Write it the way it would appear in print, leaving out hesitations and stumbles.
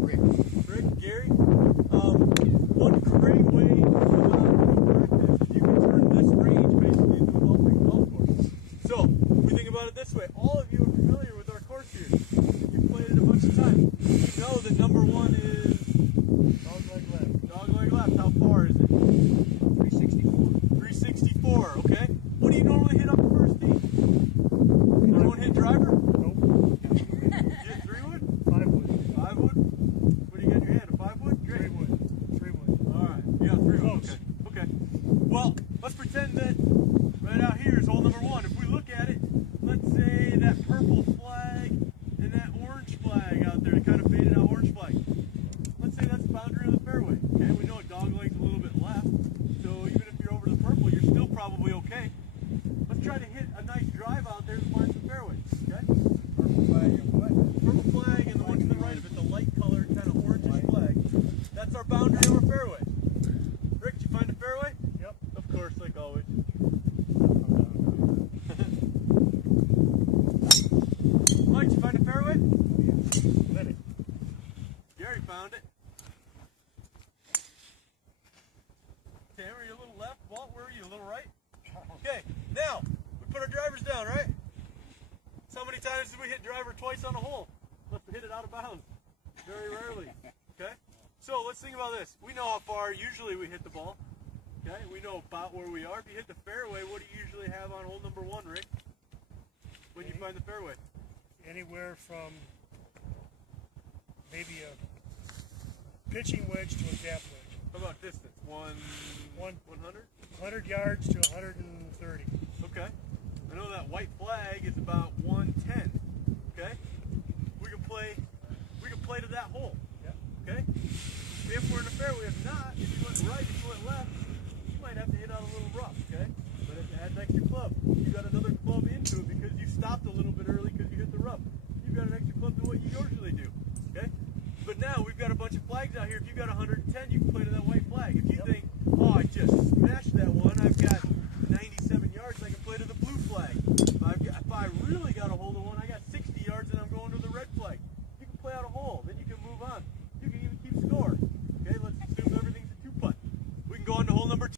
Rick, Gary. One great way to practice is you can turn this range basically into a golf course. So, we think about it this way. All of you are familiar with our course here. You've played it a bunch of times. You know that number one is dogleg left. Dogleg left. How far is it? 364. 364, okay. What do you normally hit up the first tee? Everyone hit driver? Nope. You hit 3-wood? 5-wood. 5-wood? What do you got in your hand? A 5-wood? 3-wood. 3-wood. Alright, you got 3-wood. Close. Okay. Well, let's pretend that right out here is hole number one. If we look at it, let's say that purple flag and that orange flag out there, kind of faded out orange flag. Let's say that's the boundary of the fairway. Okay, we know a dogleg's a little bit left, so even if you're over the purple, you're still probably okay. Let's try to hit a nice drive out there that finds the fairway. Okay? Purple flag and what? Purple flag and the one to the right of it, the light colored kind of orangish flag. That's our boundary of our fairway. Rick, did you find the fairway? Yep. Of course, like always. Mike, did you find the fairway? Let it. Gary found it. Tam, are you a little left? Walt, where are you? A little right? Okay, now, we put our drivers down, right? So how many times did we hit driver twice on a hole? Let's hit it out of bounds. Very rarely. Okay? So let's think about this. We know how far usually we hit the ball. Okay? We know about where we are. If you hit the fairway, what do you usually have on hole number one, Rick? When you find the fairway? Anywhere from maybe a pitching wedge to a gap wedge. How about distance? 100? 100 yards to 130. Okay. I know that white flag is about 110. Okay? We can play to that hole. Yep. Okay? If we're in the fairway, if not, if you went right, if you went left, you might have to hit out a little rough, okay? But if you add an extra club, you got another club into it because you stopped a little bit early because you hit the rough. You've got an extra club than what you usually do. Okay? But now we've got a bunch of flags out here. If you've got 110, you can play to that white flag. If you think, oh, I just smashed that one, I've got 97 yards, I can play to the blue flag. If I really got a hold of one